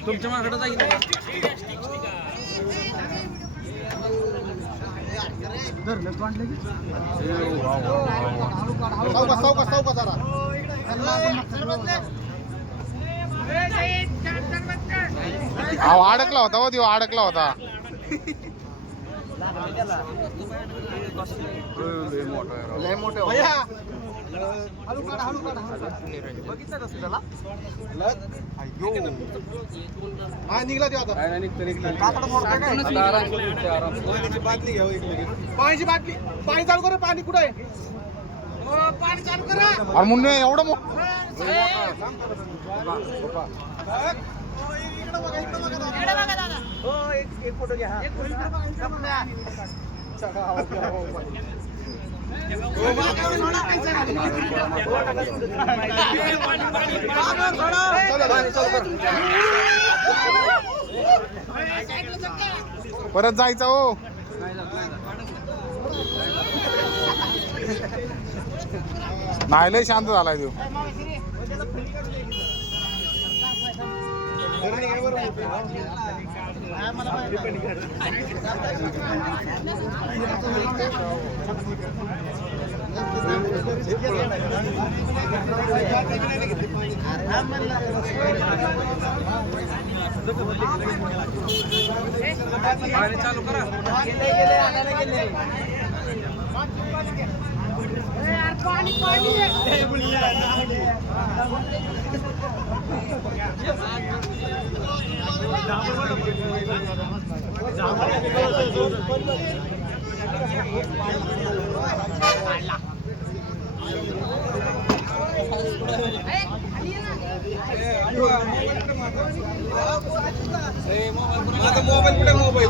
तुमच्या माकडे जाईल अडकला होता हो देव अडकला होता लय मोठे निघला पाण्याची बाटली पाणी चालू कर पाणी कुठे आहे पाणी चालू करा अरे मुन्ने एवढं एक फोटो घ्या परत जायचं हो नाही लय शांत झालाय देव चालू करा पाणी पाणी माझा मोबाईल कुठे मोबाईल